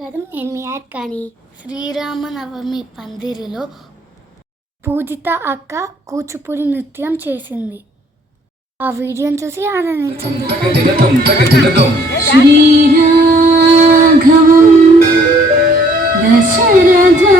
కథం ఎన్మిఆర్ కానీ శ్రీరామనవమి పందిరిలో పూజిత అక్క కూచిపూడి నృత్యం చేసింది. ఆ వీడియోని చూసి ఆనందించండి. శ్రీరాఘవం దశరథ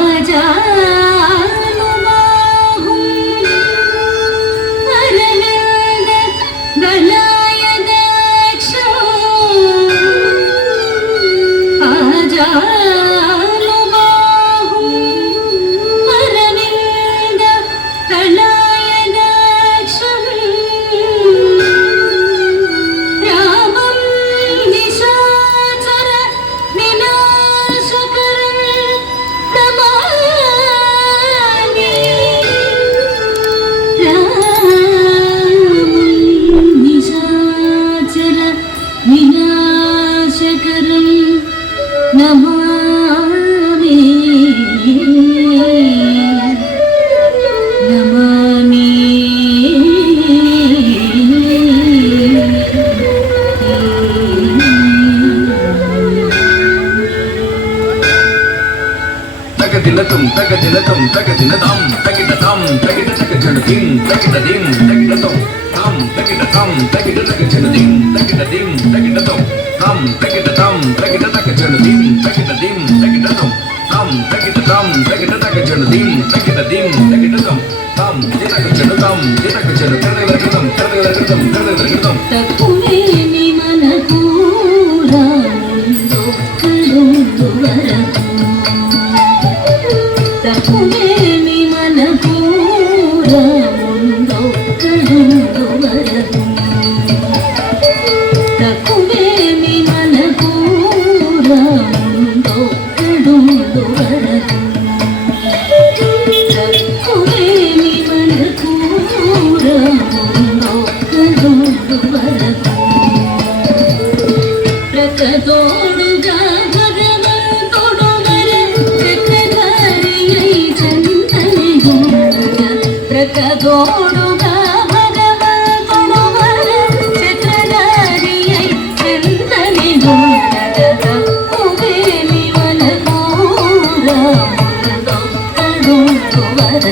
திலதும் தக திலதும் தக திலதம் தகிட தம் தகிட தக ஜனதிம் தகிட திம் தகிட தம் தம் தகிட தம் தகிட தக ஜனதிம் தகிட திம் தகிட தம் தம் தூங்குவது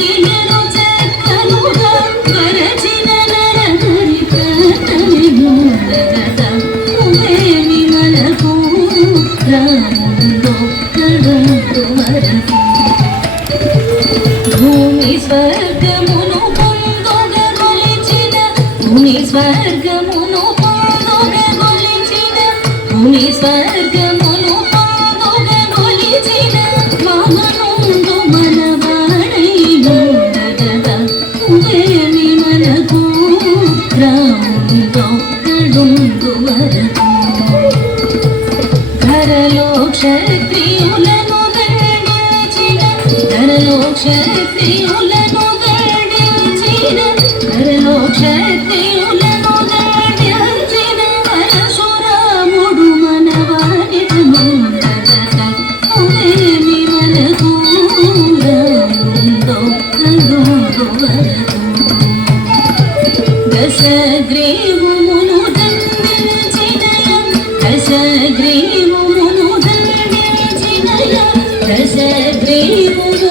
స్వర్గమును పొందొలచిన భూమి స్వర్గమును పొందొలచిన భూమి స్వర్గమును పొందొలచిన మామనుండు మన వాడైనుండగద వేణి మనకు రాముందో కడుందు వర దశగ్రీవమును దండించిన దశగ్రీవము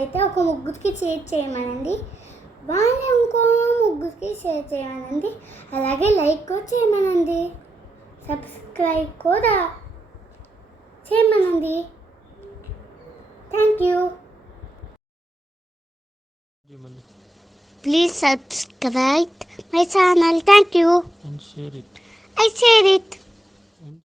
అయితే ఒక ముగ్గురికి షేర్ చేయమనండి. వాళ్ళని ఇంకో ముగ్గురికి షేర్ చేయమనండి. అలాగే లైక్ కూడా చేయమనండి. సబ్స్క్రైబ్ కూడా చేయమనండి. Thank you. Please subscribe my channel. Thank you. I share it.